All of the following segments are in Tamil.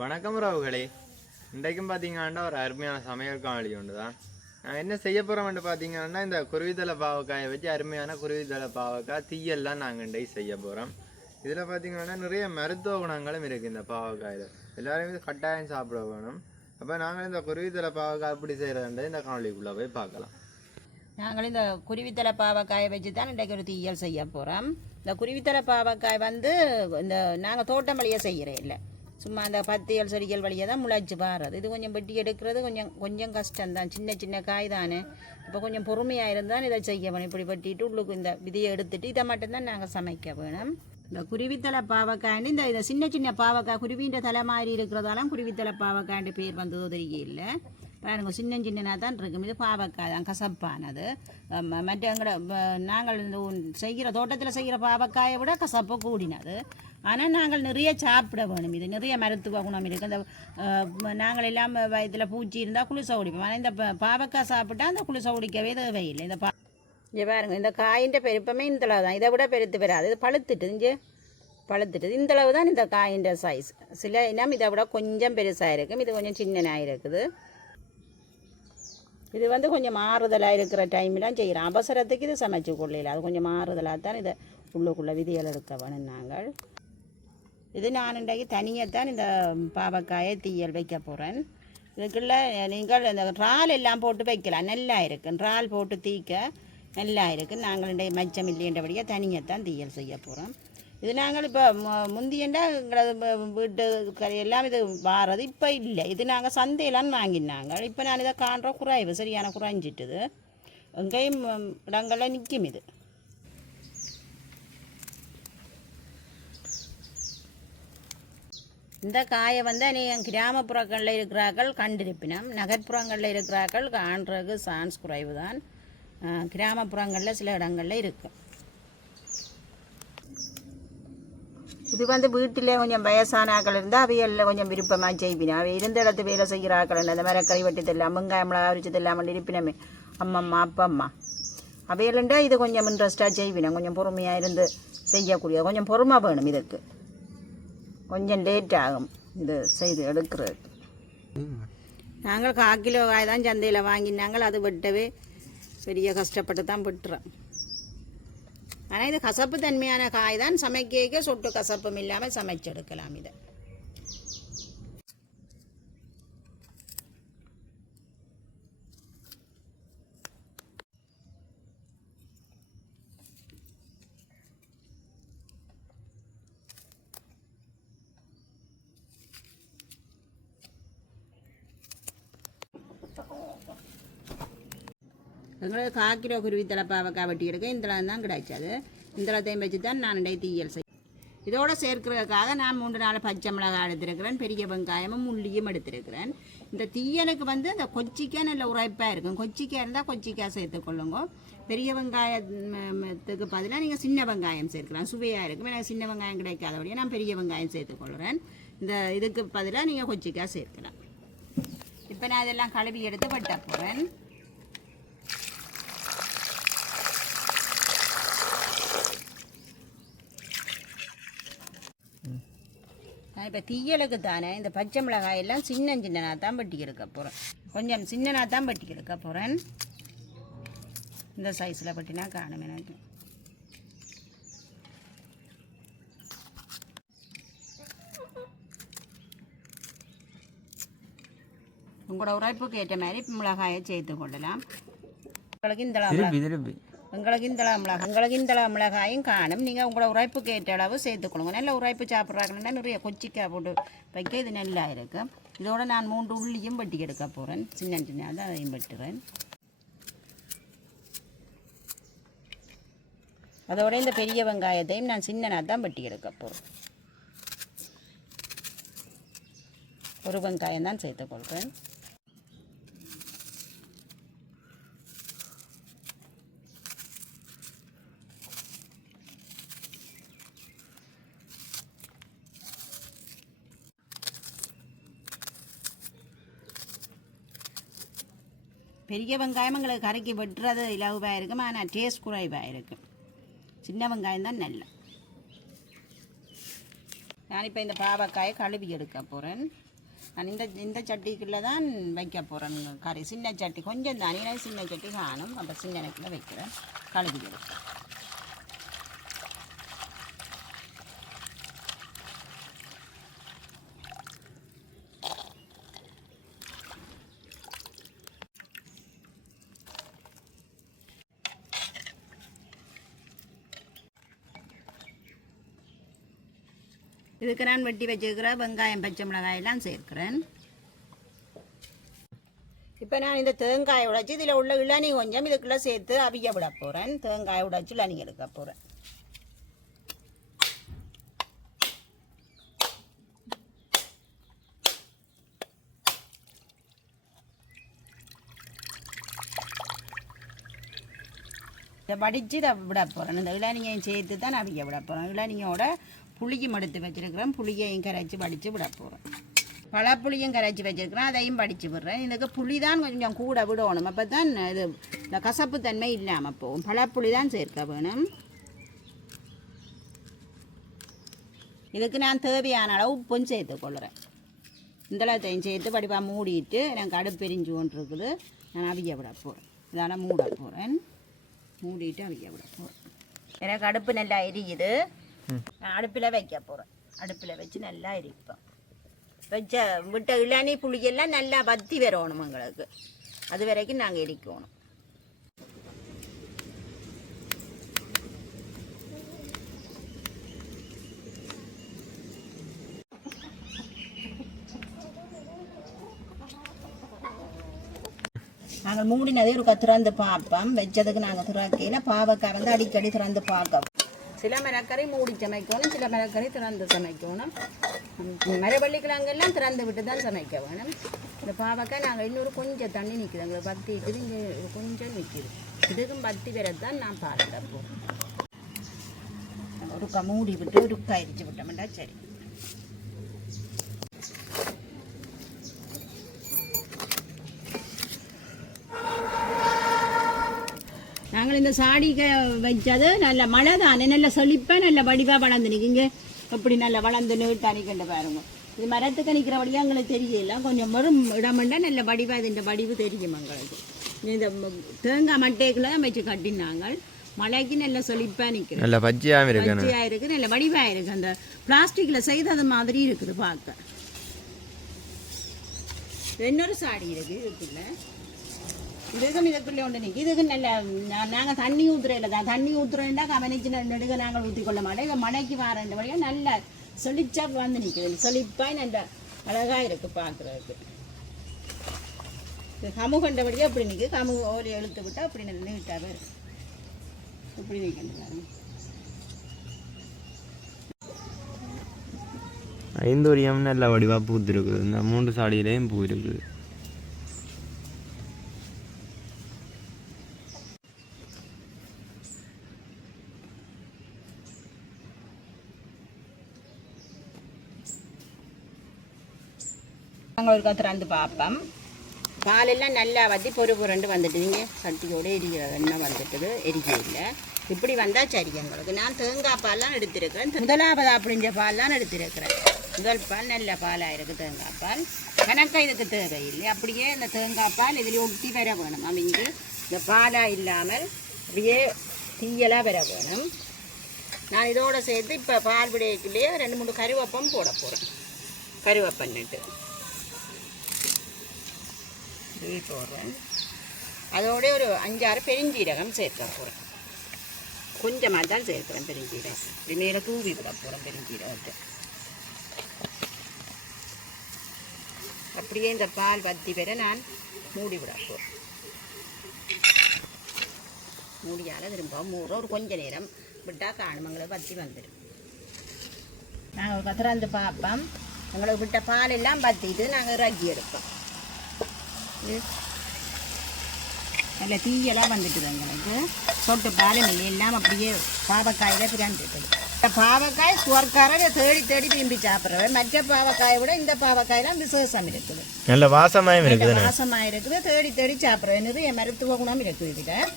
வணக்கம் ராவுகளே. இன்றைக்கும் பார்த்தீங்கன்னா ஒரு அருமையான சமையல் காணொலி ஒன்று தான். நான் என்ன செய்ய போகிறோம்னு பார்த்தீங்கன்னா இந்த குருவித்தலை பாவக்காயை வச்சு அருமையான குருவித்தலை பாவக்காய் தீயெல்லாம் நாங்கள் இன்றைக்கு செய்ய போகிறோம். இதில் பார்த்தீங்கன்னா நிறைய மருத்துவ குணங்களும் இருக்குது இந்த பாவக்காயில். எல்லாருமே கட்டாயம் சாப்பிட வேணும். அப்போ நாங்கள் இந்த குருவித்தலை பாவக்காய் எப்படி செய்கிறதுன்றது இந்த காணொலிக்குள்ளே போய் பார்க்கலாம். நாங்கள் இந்த குருவித்தலை பாவக்காயை வச்சு தான் இன்றைக்கு ஒரு தீயல் செய்ய போகிறோம். இந்த குருவித்தலை பாவக்காய் இந்த நாங்கள் தோட்டம் வழியாக செய்கிறேன் இல்லை, சும்மா அந்த பத்தியல் செடிகள் வழியாக தான் முளைச்சி பாடுறது. இது கொஞ்சம் வெட்டி எடுக்கிறது கொஞ்சம் கஷ்டம்தான், சின்ன சின்ன காய் தானே. இப்போ கொஞ்சம் பொறுமையாக இருந்தால் இதை செய்ய வேணும். இப்படி வெட்டிட்டு உள்ளுக்கு இந்த விதியை எடுத்துட்டு இதை மட்டும்தான் நாங்கள் சமைக்க வேணும். இந்த குருவித்தலை பாவக்காய்னு இந்த சின்ன சின்ன பாவக்காய் குருவின்ற தலை மாதிரி இருக்கிறதாலும் குருவித்தலை பாவக்காய்ன்ற பேர் வந்ததோ தெரியல. பாருங்க, சின்ன சின்னனாக தான் இருக்கும். இது பாவக்காய் தான், கசப்பானது. மற்ற எங்களோட நாங்கள் இந்த செய்கிற தோட்டத்தில் செய்கிற பாவக்காயை விட கசப்பு கூடினது. ஆனால் நாங்கள் நிறைய சாப்பிட வேணும். இது நிறைய மருத்துவ குணம் இருக்குது. அந்த நாங்கள் எல்லாம் வயதில் பூச்சி இருந்தால் குளிசை குடிப்போம். ஆனால் இந்த பாவக்காய் சாப்பிட்டா அந்த குளிசை குடிக்கவே தேவையில்லை. இங்கே பாருங்க, இந்த காயின் பெருப்பமே இந்தளவு தான், இதை விட பெருத்து பெறாது. இது பழுத்துட்டு இந்தளவு தான் இந்த காயின் சைஸ். சில இனம் இதை விட கொஞ்சம் பெருசாக இருக்கும், இது கொஞ்சம் சின்னனாக இருக்குது. இது கொஞ்சம் மாறுதலாக இருக்கிற டைம்லாம் செய்கிறோம். அவசரத்துக்கு இது சமைச்சு கொள்ளல, அது கொஞ்சம் மாறுதலாக தான் இதை உள்ளுக்குள்ளே விதிகள் எடுக்க வேணும் நாங்கள். இது நான் இன்றைக்கு தனியாக தான் இந்த பாவக்காயை தீயல் வைக்க போகிறேன். இதுக்குள்ள நீங்கள் இந்த இறால் எல்லாம் போட்டு வைக்கலாம், நல்லா இருக்குது. இறால் போட்டு தீக்க நல்லா இருக்குது. நாங்கள் இன்றைக்கு மச்சம் இல்லைன்றபடியாக தனியாக தான் தீயல் செய்ய போகிறோம். இது நாங்கள் இப்போ முந்தியண்டா எங்களது வீட்டு கறி எல்லாம் இது வாரது இப்போ இல்லை. இது நாங்கள் சந்தையெல்லாம் வாங்கினாங்க. இப்போ நான் இதை காண்ற குறைவு, சரியான குறைஞ்சிட்டுது. எங்கேயும் இடங்களில் நிற்கும் இது. இந்த காயை நீங்கள் கிராமப்புறங்களில் இருக்கிறார்கள் கண்டிருப்பினம், நகர்ப்புறங்களில் இருக்கிறார்கள் காண்றதுக்கு சான்ஸ் குறைவு தான். கிராமப்புறங்களில் சில இடங்களில் இருக்குது. இது வீட்டிலே கொஞ்சம் வயசானாக்கள் இருந்தால் அவையெல்லாம் கொஞ்சம் விருப்பமாக செய்வினா. அவை இருந்த இடத்து வேலை செய்கிறாக்கள், அந்த மரக்கறி வெட்டித்தெல்லாம் வெங்காயம் மிளகா அரிச்சதெல்லாம் இருப்பினமே அம்மம்மா அப்பம்மா அவையெல்லாண்டா இது கொஞ்சம் இன்ட்ரெஸ்டாக செய்வினா. கொஞ்சம் பொறுமையாக இருந்து செய்யக்கூடிய, கொஞ்சம் பொறுமை வேணும். இதுக்கு கொஞ்சம் லேட் ஆகும் இது செய்து எடுக்கிறது. நாங்கள் 1/4 கிலோ காய் தான் சந்தையில் வாங்கினாங்கள். அது வெட்டவே பெரிய கஷ்டப்பட்டு தான் வெட்டுறோம். ஆனால் இது கசப்பு தன்மையான காய் தான், சமைக்க சொட்டு கசப்பும் இல்லாமல் சமைச்செடுக்கலாம் இதை. எங்களுக்கு 1/4 கிலோ குருவித்தலை பாவக்காய் வெட்டி எடுக்க இந்தளம் தான் கிடைச்சது. இந்தளத்தையும் வச்சு தான் நான் தீயல் செய்ய. இதோடு சேர்க்கிறதுக்காக நான் 3-4 பச்சை மிளகாய் எடுத்திருக்கிறேன், பெரிய வெங்காயமும் முள்ளியும் எடுத்திருக்கிறேன். இந்த தீயலுக்கு இந்த கொச்சிக்காய் நல்ல உரைப்பாக இருக்கும். கொச்சிக்காய் இருந்தால் கொச்சிக்காய் சேர்த்துக்கொள்ளுங்க. பெரிய வெங்காயத்துக்கு பதிலாக நீங்கள் சின்ன வெங்காயம் சேர்க்கலாம், சுவையாக இருக்கும். எனக்கு சின்ன வெங்காயம் கிடைக்காதபடியே நான் பெரிய வெங்காயம் சேர்த்துக்கொள்கிறேன். இதுக்கு பதிலாக நீங்கள் கொச்சிக்காய் சேர்க்கலாம். இப்போ நான் இதெல்லாம் கழுவி எடுத்து வெட்ட போகிறேன். இப்போ தீயலுக்கு தானே இந்த பச்சை மிளகாய் எல்லாம் சின்னனாக தான் வெட்டி எடுக்க போகிறேன். கொஞ்சம் சின்னனாக தான் வெட்டி எடுக்க போகிறேன். இந்த சைஸில் வெட்டினா காணும் எனக்கு. உங்களோட உரைப்புக்கு ஏற்ற மாதிரி மிளகாயை சேர்த்து கொள்ளலாம். உங்களுக்கு இந்த மிளகாயும் காணும். நீங்கள் உங்களோட உரைப்புக்கு ஏற்ற அளவு சேர்த்துக்கொள்ளுங்க. நல்ல உரைப்பு சாப்பிட்றாங்கன்னா நிறைய கொச்சிக்காய் போட்டு வைக்க இது நல்லா இருக்கும். இதோட நான் 3 உள்ளியும் வெட்டி எடுக்க போகிறேன். சின்ன தான் அதையும் வெட்டுறேன். அதோட இந்த பெரிய வெங்காயத்தையும் நான் சின்னனாக தான் வெட்டி எடுக்க போகிறேன். ஒரு வெங்காயம் தான் சேர்த்துக்கொள்கிறேன். பெரிய வெங்காயம் எங்களுக்கு கரைக்கு வெட்டுறது இலவாக இருக்கும், ஆனால் டேஸ்ட் குறைவாக இருக்கும். சின்ன வெங்காயம் தான் நல்ல. நான் இப்போ இந்த பாவக்காயை கழுவி எடுக்க போகிறேன். நான் இந்த சட்டிக்குள்ளே தான் வைக்க போகிறேன் கறி. சின்ன சட்டி கொஞ்சம் தானே, சின்ன சட்டி காணும். அப்போ சின்ன நெக்கில் வைக்கிறேன். கழுவி எடுப்பேன். இதுக்கு நான் வெட்டி வச்சுருக்கிற வெங்காயம் பச்சை மிளகாயெல்லாம் சேர்க்கிறேன். இப்போ நான் இந்த தேங்காயை உடைச்சி இதில் உள்ள இளநீ கொஞ்சம் இதுக்குள்ளே சேர்த்து அவிய விட போகிறேன். தேங்காயை உடைச்சி இளநீ எடுக்க போகிறேன். இதை வடித்து இதை விட போகிறேன். இந்த இளநீயையும் சேர்த்து தான் அவிய விட போகிறேன். இளநீயோட புளியும் எடுத்து வச்சுருக்கிறேன். புளியையும் கரைச்சி வடித்து விட போகிறேன். பழப்புளியும் கரைச்சி வச்சுருக்கிறேன். அதையும் படித்து விடுறேன். இதுக்கு புளி தான் கொஞ்சம் கூட விடணும். அப்போ தான் இது இந்த கசப்பு தன்மை இல்லாமல் போகும். பழப்புளி தான் சேர்க்க வேணும். இதுக்கு நான் தேவையான அளவு உப்பும் சேர்த்துக்கொள்கிறேன். இந்தளத்தையும் சேர்த்து படிப்பாக மூடிட்டு எனக்கு அடுப்பு எரிஞ்சு கொண்டு இருக்குது. நான் அவிய விட போகிறேன். இதனால் மூட போகிறேன். மூடிட்டு அவிய விட போகிறேன். எனக்கு அடுப்பு நல்லா எரியுது. நான் அடுப்பில் வைக்க போகிறேன். அடுப்பில் வச்சு நல்லா எரிப்பேன். வச்ச விட்ட இளநீ புளியெல்லாம் நல்லா வத்தி வரணும் எங்களுக்கு. அது வரைக்கும் நாங்கள் எரிக்கணும். நாங்கள் மூடினதே ஒரு திறந்து பார்ப்போம். வச்சதுக்கு நாங்கள் திறக்கையில் பாவக்காய் வந்து அடிக்கடி திறந்து பார்க்க. சில மரக்கறி மூடி சமைக்கணும், சில மரக்கறி திறந்து சமைக்கணும். மரவள்ளிக்கிழங்கெல்லாம் திறந்து விட்டு தான் சமைக்க வேணும். இந்த பாவக்காய் நாங்கள் இன்னொரு கொஞ்சம் தண்ணி நிற்குது. எங்களுக்கு பத்தி இருக்குது, இங்கே கொஞ்சம் நிற்கிது. இதுக்கும் பத்தி வரதான் நான் பார்த்துப்போம். ஒருக்கா மூடி விட்டு ஒருக்கா எரிச்சு விட்டோம்டா சரி. நாங்கள் இந்த சாடிக்க வச்சது நல்ல மழை தானே, நல்ல செழிப்பாக நல்ல வடிவாக வளர்ந்து நிற்கிங்க. எப்படி நல்லா வளர்ந்து நீட்டாக நிற்கின்ற பாருங்க. இது மரத்துக்கு நிற்கிற வழியாக எங்களுக்கு தெரியல. கொஞ்சம் வரும் இடமெண்டா நல்ல வடிவாக இந்த வடிவு தெரியும் எங்களுக்கு. இந்த தேங்காய் மட்டைக்குள்ளே தான் வச்சு கட்டினாங்க. மழைக்கு நல்ல செழிப்பாக நிற்குது. நல்ல பச்சையாக இருக்குது, நல்ல வடிவாக இருக்குது. அந்த பிளாஸ்டிக்கில் செய்தது மாதிரி இருக்குது பார்க்க. இன்னொரு சாடி இருக்குது இதுக்குள்ள. இதுக்கும் இதுக்குள்ளே ஒன்று நிற்கி. இதுக்கு நல்ல நாங்கள் தண்ணி ஊற்றுறையில் தான். தண்ணி ஊற்றுறேன்டா கவனிச்சு நெடுக நாங்கள் ஊற்றிக்கொள்ள மாட்டோம். இதை மழைக்கு வாரண்ட வழியாக நல்ல செழிச்சா வந்து நிற்குது. செழிப்பாய் நல்ல அழகாக இருக்குது பார்க்குறதுக்கு. இது கமு கண்டபடியாக அப்படி நிற்குது. கமு ஓலி எழுத்து விட்டால் அப்படி நல்ல நீட்டாகவே இருக்குது. இப்படி நிற்கிறது. 5 வரியம் நல்ல வடிவாக பூத்து இருக்குது. இந்த 3 சாடியிலையும் பூ இருக்குது. நாங்கள் ஒரு திறந்து பார்ப்போம். பாலெல்லாம் நல்லா வத்தி பொறுண்டு வந்துட்டு நீங்கள் சட்டியோடு எரிகிற எண்ணெய் வந்துட்டுது. எரிக்கையில் இப்படி வந்தால் சரி எங்களுக்கு. நான் தேங்காய் பால்லாம் எடுத்திருக்கிறேன். முதலாவது அப்படின்ற பால்லாம் எடுத்திருக்கிறேன். முதல் பால் நல்ல பாலாக இருக்குது. தேங்காய் பால் கணக்காக இதுக்கு தேவையில்லை. அப்படியே இந்த தேங்காய் பால் இதில் ஒட்டி வர வேணும். அவங்க இந்த பாலாக இல்லாமல் அப்படியே தீயலாக வர வேணும். நான் இதோடு சேர்த்து இப்போ பால் விடைக்குள்ளேயே 2-3 கருவேப்பம் போட போகிறேன். கருவேப்பன்னுட்டு போடுறேன். அதோட ஒரு 5-6 பெருஞ்சீரகம் சேர்க்க போகிறேன். கொஞ்சமாக தான் சேர்க்குறேன் பெருஞ்சீரகம். இப்படி மேலே தூவி விட போகிறேன் பெருஞ்சீரகத்தை. அப்படியே இந்த பால் வத்தி பெற நான் மூடி விட போகிறேன். மூடியால் திரும்ப ஒரு கொஞ்ச நேரம் விட்டால் காணுமங்களை வத்தி வந்துடும். நாங்கள் ஒரு திறந்து பார்ப்போம். எங்களுக்கு விட்ட பால் எல்லாம் வத்திட்டு நாங்கள் இறக்கி எடுப்போம். நல்ல தீயெல்லாம் வந்துட்டுது எங்களுக்கு. சொட்டு பால் எல்லாம் அப்படியே பாவக்காயில் பிராண்டுட்டுது. பாவக்காய் சுவர்க்காரரை தேடி தேடி விரும்பி சாப்பிட்றவர். மற்ற பாவக்காயை விட இந்த பாவக்காயெல்லாம் விசேஷம் இருக்குது. நல்ல வாசமாயும் இருக்குது. வாசமாக இருக்குது. தேடி தேடி சாப்பிட்றேன். நிறைய மருத்துவ குணம் இருக்குது. இதில்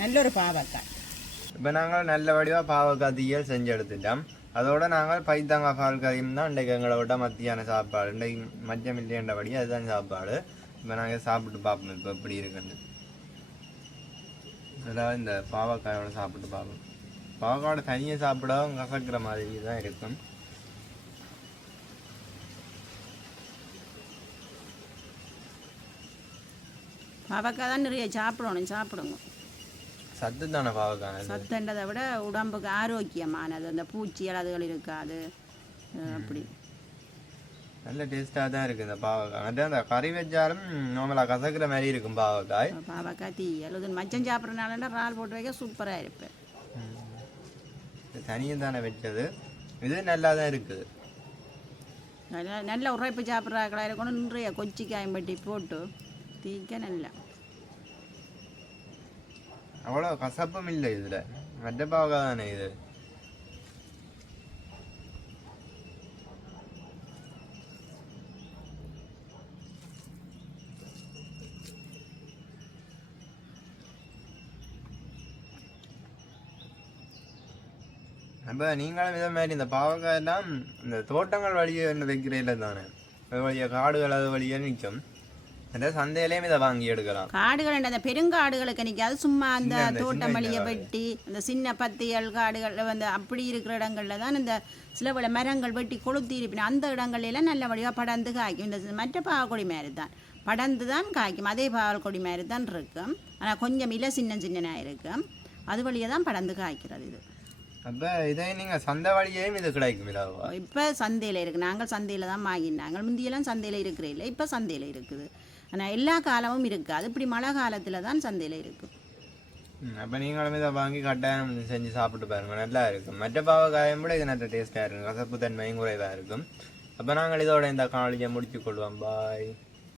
நல்ல ஒரு பாவக்காய். இப்போ நாங்கள் நல்ல வடிவாக பாவக்காய் தீயல் செஞ்சு எடுத்துட்டோம். அதோட நாங்கள் பைத்தங்காய் பால் கறியும் தான் இன்றைக்கு எங்களை விட மத்தியான சாப்பாடு. இன்றைக்கு மச்சம் இல்லையன்றபடி அதுதான் சாப்பாடு. இப்போ நாங்கள் சாப்பிட்டு பார்ப்போம் இப்போ எப்படி இருக்குன்னு. அதாவது இந்த பாவக்காயோட சாப்பிட்டு பார்ப்போம். பாவக்காயோட தனியாக சாப்பிட கசக்கிற மாதிரி தான் இருக்கும். பாவக்காய் தான் நிறைய சாப்பிடுங்க. சத்து தானே பாவக்காய். சத்துன்றதை விட உடம்புக்கு ஆரோக்கியமானது. அந்த பூச்சிகள் அதுகள் இருக்காது. அப்படி நல்ல டேஸ்ட்டாக தான் இருக்குது இந்த பாவக்காய். அந்த கறி வச்சாலும் நார்மலாக கசக்கிற மாதிரி இருக்கும் பாவக்காய். பாவக்காய் தீயல் இது மச்சம் சாப்பிட்றதுனால இறால் போட்டு வைக்க சூப்பராக இருப்பேன். தனியும் தானே வச்சது. இது நல்லா தான் இருக்குது. நல்ல உரைப்பு சாப்பிட்றாக்களா இருக்கணும். நிறைய கொச்சிக்காயம் பட்டி போட்டு தீக்க நல்லா. அவ்வளோ கசப்பும் இல்லை இதில். மற்ற பாவக்காய் தானே இது. அப்போ நீங்களும் இதை மாதிரி இந்த பாவக்காய் எல்லாம் இந்த தோட்டங்கள் வழியே வைக்கிறீங்கள தானே, அது வழியாக காடுகள் அது வழியாக நிற்கும். அந்த சந்தையிலேயும் இதை வாங்கி எடுக்கலாம். காடுகள் அந்த பெருங்காடுகளுக்கு நிற்காது. சும்மா அந்த தோட்டம் வழியை வெட்டி அந்த சின்ன பத்தியல் காடுகளில் வந்து அப்படி இருக்கிற இடங்களில் தான் இந்த சில பல மரங்கள் வெட்டி கொளுத்தி இருப்பின. அந்த இடங்கள்லாம் நல்ல வழியாக படர்ந்து காய்க்கும். இந்த மற்ற பாவக்கொடி மாதிரி தான் படர்ந்து தான் காய்க்கும். அதே பாவக்கொடி மாதிரி தான் இருக்கும். ஆனால் கொஞ்சம் இல்லை சின்னனாக இருக்கும். அது வழியாக தான் படர்ந்து காய்க்கிறது இது. அப்போ இதை நீங்கள் சந்தை வழியையும் இது கிடைக்கும். இப்போ சந்தையில் இருக்குது. நாங்கள் சந்தையில் தான் வாங்கினாங்க. முந்தியெல்லாம் சந்தையில் இருக்கிற இல்லை, இப்போ சந்தையில் இருக்குது. ஆனால் எல்லா காலமும் இருக்காது. இப்படி மழை காலத்தில் தான் சந்தையில் இருக்குது. அப்போ நீங்களும் இதை வாங்கி கட்டாயம் செஞ்சு சாப்பிட்டு பாருங்க, நல்லா இருக்கும். மற்ற பாவக்காயம் கூட இது நல்ல டேஸ்ட்டாக இருக்கும். கசப்பு தன்மையும் குறைவாக இருக்கும். அப்போ நாங்கள் இதோட இந்த காணொலியை முடிச்சு கொள்வோம். பாய்.